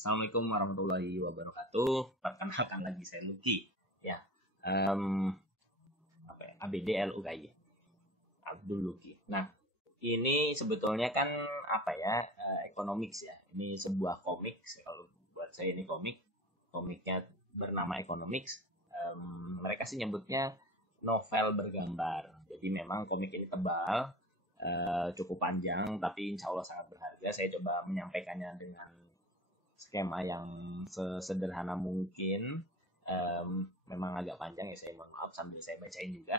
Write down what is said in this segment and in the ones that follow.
Assalamualaikum warahmatullahi wabarakatuh. Perkenalkan lagi saya Lucky. Ya, ABD LUKY, Abdul Lucky. Nah, ini sebetulnya kan economics ya. Ini sebuah komik. Kalau buat saya ini komiknya bernama Economics. Mereka sih nyebutnya novel bergambar. Jadi memang komik ini tebal, cukup panjang, tapi insya Allah sangat berharga. Saya coba menyampaikannya dengan skema yang sesederhana mungkin. Memang agak panjang ya, saya mohon maaf, sambil saya bacain juga.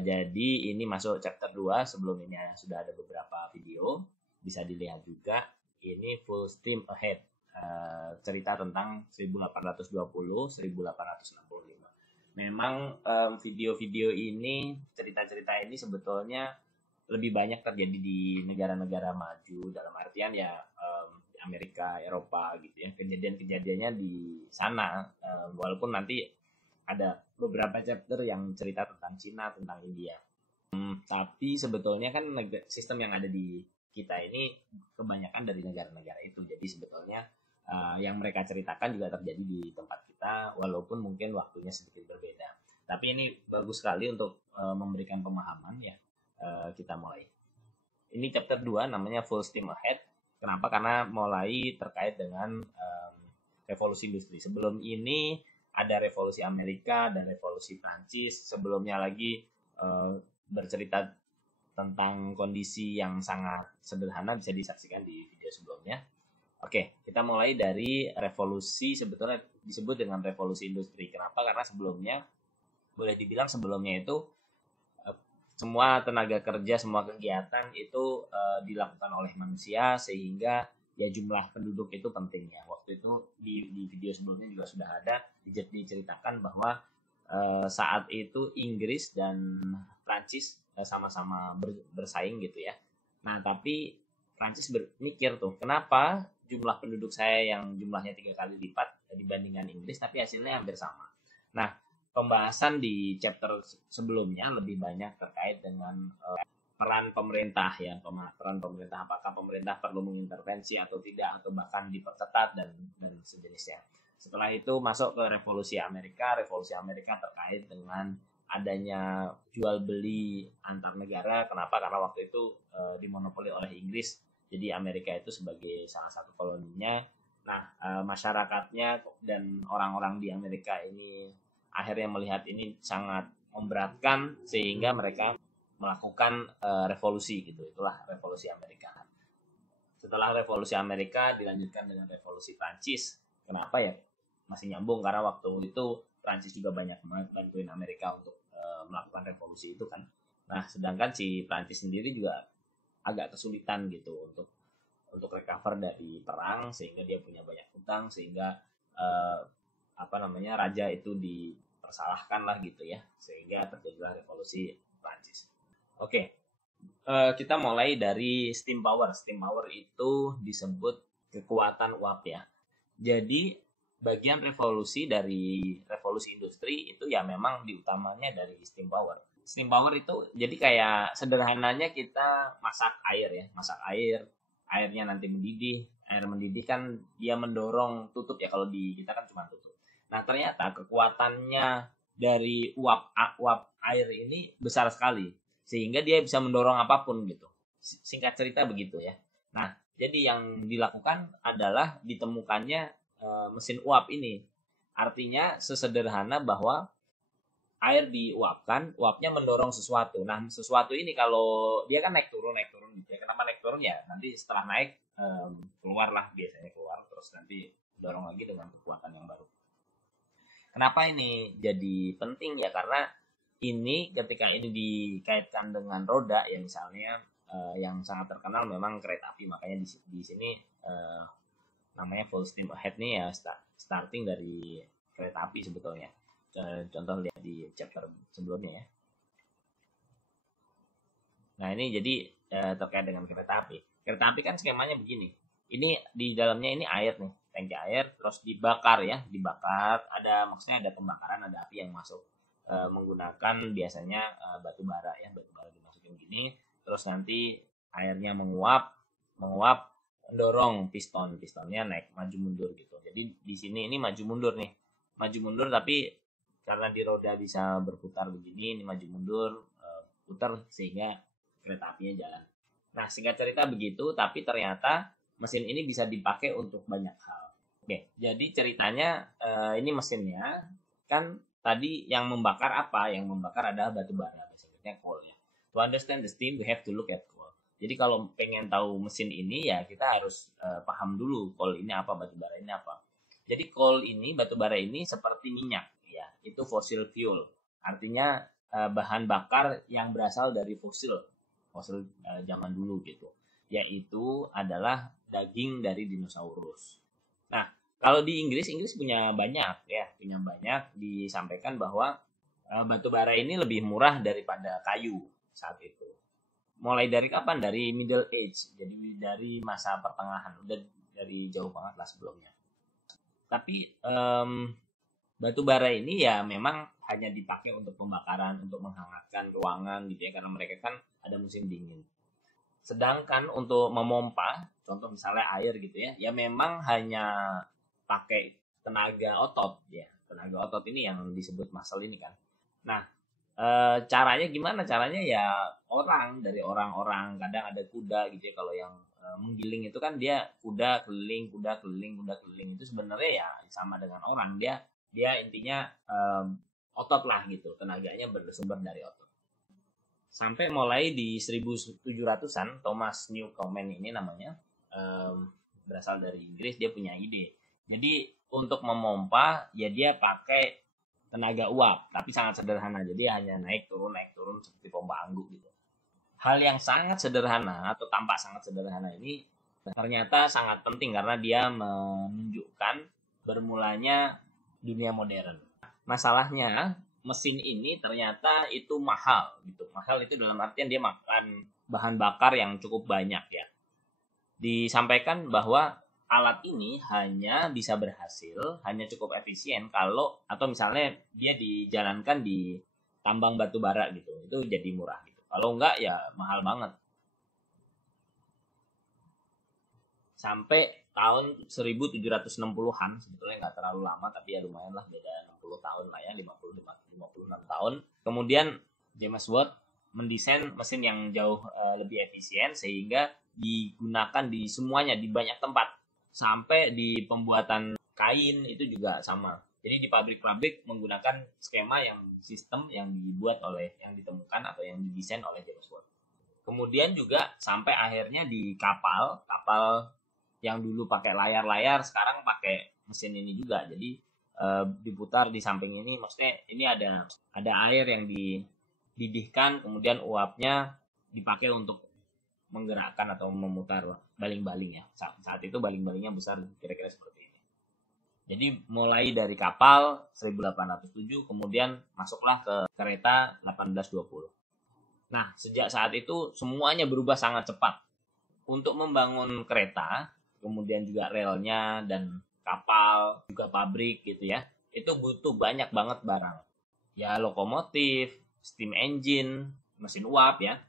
Jadi ini masuk chapter 2. Sebelum ini sudah ada beberapa video, bisa dilihat juga. Ini Full Steam Ahead, cerita tentang 1820-1865. Memang video-video ini, cerita-cerita ini sebetulnya lebih banyak terjadi di negara-negara maju, dalam artian ya Amerika, Eropa gitu ya. Kejadian-kejadiannya di sana, walaupun nanti ada beberapa chapter yang cerita tentang Cina, tentang India. Tapi sebetulnya kan sistem yang ada di kita ini kebanyakan dari negara-negara itu. Jadi sebetulnya yang mereka ceritakan juga terjadi di tempat kita, walaupun mungkin waktunya sedikit berbeda. Tapi ini bagus sekali untuk memberikan pemahaman ya. Kita mulai. Ini chapter 2 namanya Full Steam Ahead. Kenapa? Karena mulai terkait dengan revolusi industri. Sebelum ini ada revolusi Amerika dan revolusi Prancis. Sebelumnya lagi bercerita tentang kondisi yang sangat sederhana, bisa disaksikan di video sebelumnya. Oke, kita mulai dari revolusi, sebetulnya disebut dengan revolusi industri. Kenapa? Karena sebelumnya, boleh dibilang sebelumnya itu semua tenaga kerja, semua kegiatan itu dilakukan oleh manusia, sehingga ya jumlah penduduk itu penting ya. Waktu itu di video sebelumnya juga sudah ada diceritakan bahwa saat itu Inggris dan Prancis sama-sama bersaing gitu ya. Nah, tapi Prancis berpikir tuh, kenapa jumlah penduduk saya yang jumlahnya 3 kali lipat dibandingkan Inggris, tapi hasilnya hampir sama. Nah, pembahasan di chapter sebelumnya lebih banyak terkait dengan peran pemerintah ya, peran pemerintah, apakah pemerintah perlu mengintervensi atau tidak, atau bahkan diperketat dan sejenisnya. Setelah itu masuk ke revolusi Amerika terkait dengan adanya jual beli antar negara. Kenapa? Karena waktu itu dimonopoli oleh Inggris, jadi Amerika itu sebagai salah satu koloninya. Nah, masyarakatnya dan orang-orang di Amerika ini akhirnya melihat ini sangat memberatkan, sehingga mereka melakukan revolusi gitu. Itulah revolusi Amerika. Setelah revolusi Amerika dilanjutkan dengan revolusi Prancis. Kenapa ya? Masih nyambung karena waktu itu Prancis juga banyak bantuin Amerika untuk melakukan revolusi itu kan. Nah, sedangkan si Prancis sendiri juga agak kesulitan gitu untuk recover dari perang, sehingga dia punya banyak hutang, sehingga raja itu dipersalahkan lah gitu ya, sehingga terjadilah revolusi Prancis. Oke, kita mulai dari steam power. Steam power itu disebut kekuatan uap ya. Jadi bagian revolusi dari revolusi industri itu ya memang diutamanya dari steam power. Steam power itu jadi kayak sederhananya kita masak air ya, airnya nanti mendidih. Air mendidih kan dia mendorong tutup ya, kalau di kita kan cuma tutup. Nah, ternyata kekuatannya dari uap air ini besar sekali, sehingga dia bisa mendorong apapun gitu. Singkat cerita begitu ya. Nah, jadi yang dilakukan adalah ditemukannya mesin uap ini. Artinya sesederhana bahwa air diuapkan, uapnya mendorong sesuatu. Nah, sesuatu ini kalau dia kan naik turun gitu ya. Kenapa naik turun ya? Nanti setelah naik keluar, terus nanti dorong lagi dengan kekuatan yang baru. Kenapa ini jadi penting ya? Karena ini ketika ini dikaitkan dengan roda ya, misalnya yang sangat terkenal memang kereta api, makanya di sini namanya Full Steam Ahead nih ya, starting dari kereta api sebetulnya. Contoh lihat di chapter sebelumnya ya. Nah, ini jadi terkait dengan kereta api. Kereta api kan skemanya begini. Ini di dalamnya ini air nih, tangki air, terus dibakar. Maksudnya ada pembakaran, ada api yang masuk menggunakan biasanya batu bara dimasukin gini, terus nanti airnya menguap, mendorong pistonnya naik maju mundur gitu. Jadi di sini ini maju mundur nih, maju mundur, tapi karena di roda bisa berputar begini, ini maju mundur, putar sehingga kereta apinya jalan. Nah, singkat cerita begitu, tapi ternyata mesin ini bisa dipakai untuk banyak hal. Oke, jadi ceritanya ini mesinnya kan tadi yang membakar apa? Yang membakar adalah batu bara, maksudnya coal ya. To understand the steam, we have to look at coal. Jadi kalau pengen tahu mesin ini ya kita harus paham dulu coal ini apa, batu bara ini apa. Jadi coal ini, batu bara ini seperti minyak ya, itu fossil fuel. Artinya bahan bakar yang berasal dari fosil zaman dulu gitu. Yaitu adalah daging dari dinosaurus. Nah, kalau di Inggris punya banyak ya, punya banyak, disampaikan bahwa batu bara ini lebih murah daripada kayu saat itu. Mulai dari kapan? Dari Middle Age, jadi dari masa pertengahan, udah dari jauh banget lah sebelumnya. Tapi batu bara ini ya memang hanya dipakai untuk pembakaran, untuk menghangatkan ruangan gitu ya, karena mereka kan ada musim dingin. Sedangkan untuk memompa, contoh misalnya air gitu ya, ya memang hanya pakai tenaga otot ya. Tenaga otot ini yang disebut muscle ini kan. Nah, caranya gimana? Caranya ya dari orang-orang, kadang ada kuda gitu ya. Kalau yang menggiling itu kan dia kuda keliling itu sebenarnya ya sama dengan orang, dia intinya otot lah gitu, tenaganya bersumber dari otot. Sampai mulai di 1700-an, Thomas Newcomen ini namanya, berasal dari Inggris, dia punya ide. Jadi untuk memompa ya dia pakai tenaga uap, tapi sangat sederhana. Jadi hanya naik turun seperti pompa anggur gitu. Hal yang sangat sederhana atau tampak sangat sederhana ini ternyata sangat penting karena dia menunjukkan bermulanya dunia modern. Masalahnya mesin ini ternyata itu mahal gitu. Mahal itu dalam artian dia makan bahan bakar yang cukup banyak ya. Disampaikan bahwa alat ini hanya bisa berhasil, hanya cukup efisien kalau, atau misalnya dia dijalankan di tambang batu bara gitu, itu jadi murah gitu. Kalau enggak ya mahal banget. Sampai tahun 1760-an, sebetulnya nggak terlalu lama, tapi ya lumayan lah, beda 60 tahun lah ya, 56 tahun. Kemudian James Watt mendesain mesin yang jauh lebih efisien sehingga digunakan di semuanya, di banyak tempat. Sampai di pembuatan kain itu juga sama. Jadi di pabrik-pabrik menggunakan sistem yang dibuat yang ditemukan atau yang didesain oleh James Watt. Kemudian juga sampai akhirnya di kapal yang dulu pakai layar-layar, sekarang pakai mesin ini juga. Jadi diputar di samping ini, maksudnya ini ada air yang dididihkan, kemudian uapnya dipakai untuk menggerakkan atau memutar baling-baling ya. Saat itu baling-balingnya besar, kira-kira seperti ini. Jadi mulai dari kapal 1807, kemudian masuklah ke kereta 1820. Nah, sejak saat itu semuanya berubah sangat cepat. Untuk membangun kereta, kemudian juga relnya dan kapal, juga pabrik gitu ya, itu butuh banyak banget barang. Ya lokomotif, steam engine, mesin uap ya,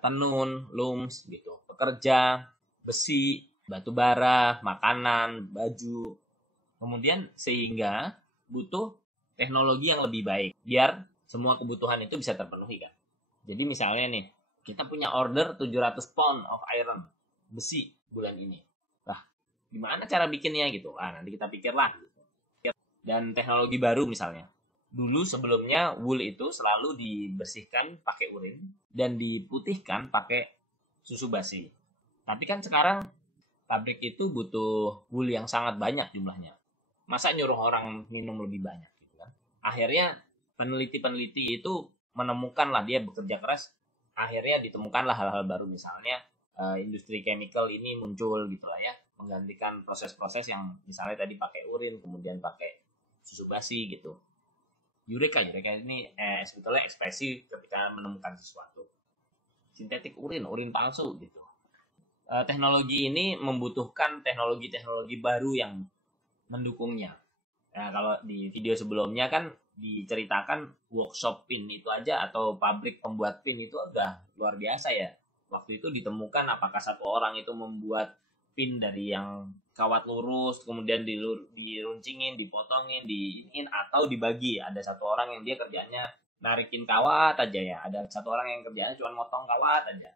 tenun, looms gitu, pekerja, besi, batu bara, makanan, baju. Kemudian sehingga butuh teknologi yang lebih baik biar semua kebutuhan itu bisa terpenuhi kan. Jadi misalnya nih, kita punya order 700 pound of iron, besi bulan ini. Nah, gimana cara bikinnya gitu? Nanti kita pikirlah gitu. Dan teknologi baru misalnya. Dulu sebelumnya wool itu selalu dibersihkan pakai urin dan diputihkan pakai susu basi. Tapi kan sekarang pabrik itu butuh wool yang sangat banyak jumlahnya. Masa nyuruh orang minum lebih banyak gitu kan? Akhirnya peneliti-peneliti itu menemukanlah, dia bekerja keras, akhirnya ditemukanlah hal-hal baru, misalnya industri chemical ini muncul gitu lah ya, menggantikan proses-proses yang misalnya tadi pakai urin kemudian pakai susu basi gitu. Eureka ini sebetulnya ekspresi ketika menemukan sesuatu. Sintetik urin palsu gitu. Teknologi ini membutuhkan teknologi-teknologi baru yang mendukungnya. Nah, kalau di video sebelumnya kan diceritakan workshop pin itu aja atau pabrik pembuat pin itu udah luar biasa ya. Waktu itu ditemukan apakah satu orang itu membuat pin dari yang kawat lurus, kemudian diruncingin, dipotongin, diinin atau dibagi. Ada satu orang yang dia kerjanya narikin kawat aja ya, ada satu orang yang kerjanya cuma motong kawat aja,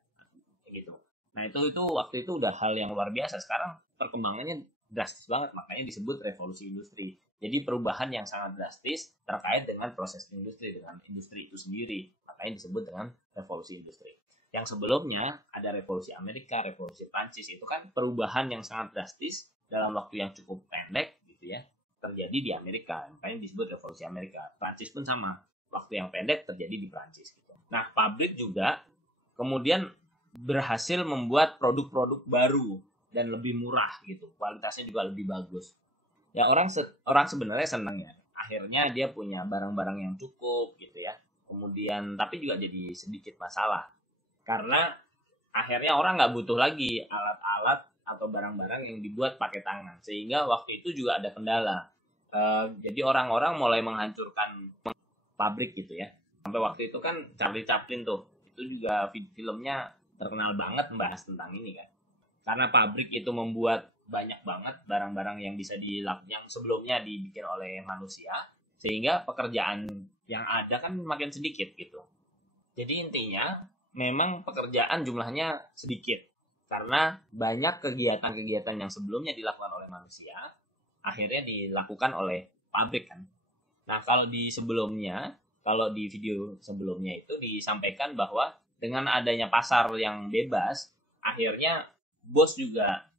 gitu. Nah itu waktu itu udah hal yang luar biasa. Sekarang perkembangannya drastis banget, makanya disebut revolusi industri. Jadi perubahan yang sangat drastis terkait dengan proses industri, dengan industri itu sendiri, makanya disebut dengan revolusi industri. Yang sebelumnya ada revolusi Amerika, revolusi Prancis, itu kan perubahan yang sangat drastis dalam waktu yang cukup pendek gitu ya, terjadi di Amerika, makanya disebut revolusi Amerika. Prancis pun sama, waktu yang pendek terjadi di Prancis gitu. Nah, pabrik juga kemudian berhasil membuat produk-produk baru dan lebih murah gitu, kualitasnya juga lebih bagus. Ya orang sebenarnya senang ya, akhirnya dia punya barang-barang yang cukup gitu ya. Kemudian tapi juga jadi sedikit masalah karena akhirnya orang nggak butuh lagi alat-alat atau barang-barang yang dibuat pakai tangan, sehingga waktu itu juga ada kendala. Jadi orang-orang mulai menghancurkan pabrik gitu ya. Sampai waktu itu kan Charlie Chaplin tuh, itu juga filmnya terkenal banget membahas tentang ini kan. Karena pabrik itu membuat banyak banget barang-barang yang bisa yang sebelumnya dibikin oleh manusia, sehingga pekerjaan yang ada kan makin sedikit gitu. Jadi intinya memang pekerjaan jumlahnya sedikit karena banyak kegiatan-kegiatan yang sebelumnya dilakukan oleh manusia akhirnya dilakukan oleh pabrik kan. Nah, kalau di video sebelumnya itu disampaikan bahwa dengan adanya pasar yang bebas, akhirnya bos juga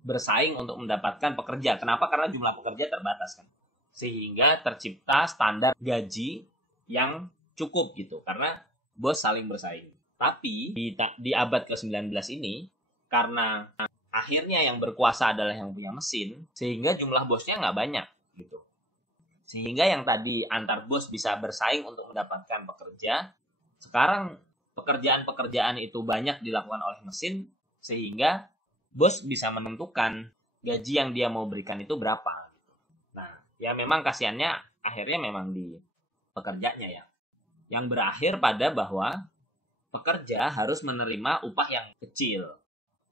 bersaing untuk mendapatkan pekerja. Kenapa? Karena jumlah pekerja terbatas kan. Sehingga tercipta standar gaji yang cukup gitu. Karena bos saling bersaing. Tapi di abad ke-19 ini, karena akhirnya yang berkuasa adalah yang punya mesin, sehingga jumlah bosnya nggak banyak gitu. Sehingga yang tadi antar bos bisa bersaing untuk mendapatkan pekerja, sekarang pekerjaan-pekerjaan itu banyak dilakukan oleh mesin, sehingga bos bisa menentukan gaji yang dia mau berikan itu berapa. Nah, ya memang kasihannya akhirnya memang di pekerjanya ya. Yang berakhir pada bahwa pekerja harus menerima upah yang kecil.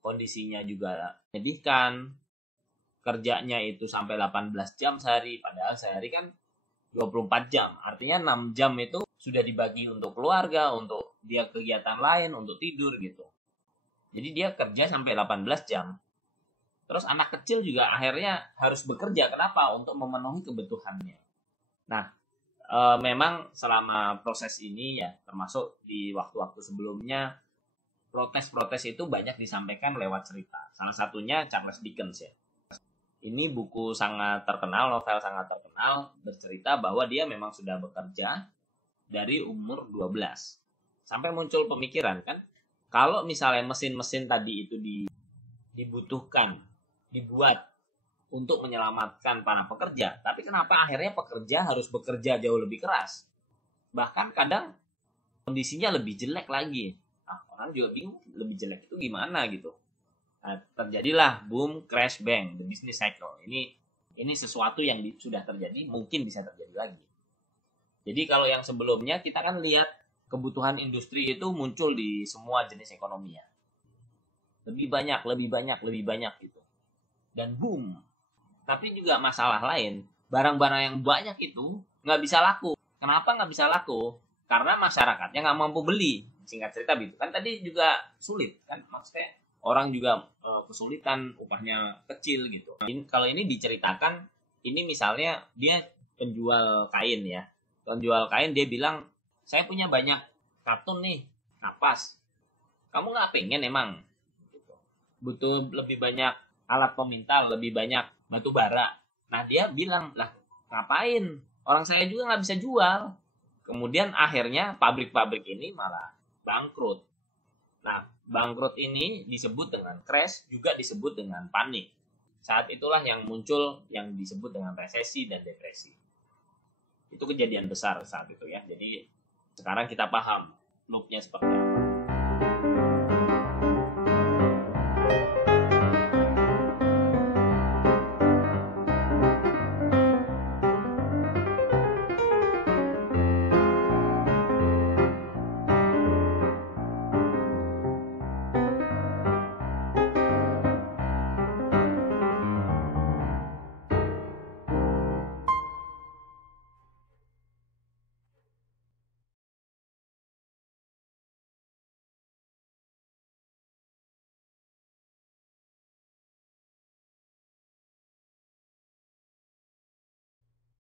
Kondisinya juga menyedihkan. Kerjanya itu sampai 18 jam sehari, padahal sehari kan 24 jam. Artinya 6 jam itu sudah dibagi untuk keluarga, untuk dia kegiatan lain, untuk tidur gitu. Jadi dia kerja sampai 18 jam. Terus anak kecil juga akhirnya harus bekerja. Kenapa? Untuk memenuhi kebutuhannya. Nah, memang selama proses ini ya, termasuk di waktu-waktu sebelumnya, protes-protes itu banyak disampaikan lewat cerita. Salah satunya Charles Dickens ya. Ini buku sangat terkenal, novel sangat terkenal, bercerita bahwa dia memang sudah bekerja dari umur 12. Sampai muncul pemikiran kan, kalau misalnya mesin-mesin tadi itu dibuat untuk menyelamatkan para pekerja, tapi kenapa akhirnya pekerja harus bekerja jauh lebih keras? Bahkan kadang kondisinya lebih jelek lagi. Nah, orang juga bingung lebih jelek itu gimana gitu. Nah, terjadilah boom, crash, bang, the business cycle. Ini sesuatu yang sudah terjadi, mungkin bisa terjadi lagi. Jadi kalau yang sebelumnya kita kan lihat kebutuhan industri itu muncul di semua jenis ekonomi ya. Lebih banyak gitu. Dan boom. Tapi juga masalah lain, barang-barang yang banyak itu nggak bisa laku. Kenapa nggak bisa laku? Karena masyarakatnya nggak mampu beli. Singkat cerita gitu. Kan tadi juga sulit kan, maksudnya orang juga kesulitan, upahnya kecil gitu. Kalau ini diceritakan, ini misalnya dia penjual kain ya. Penjual kain dia bilang, saya punya banyak kartun nih, kapas. Kamu nggak pengen emang? Gitu. Butuh lebih banyak alat pemintal, lebih banyak batu bara. Nah dia bilang, lah ngapain? Orang saya juga nggak bisa jual. Kemudian akhirnya pabrik-pabrik ini malah bangkrut. Nah bangkrut ini disebut dengan crash, juga disebut dengan panik. Saat itulah yang muncul yang disebut dengan resesi dan depresi. Itu kejadian besar saat itu ya. Jadi sekarang kita paham loopnya seperti apa.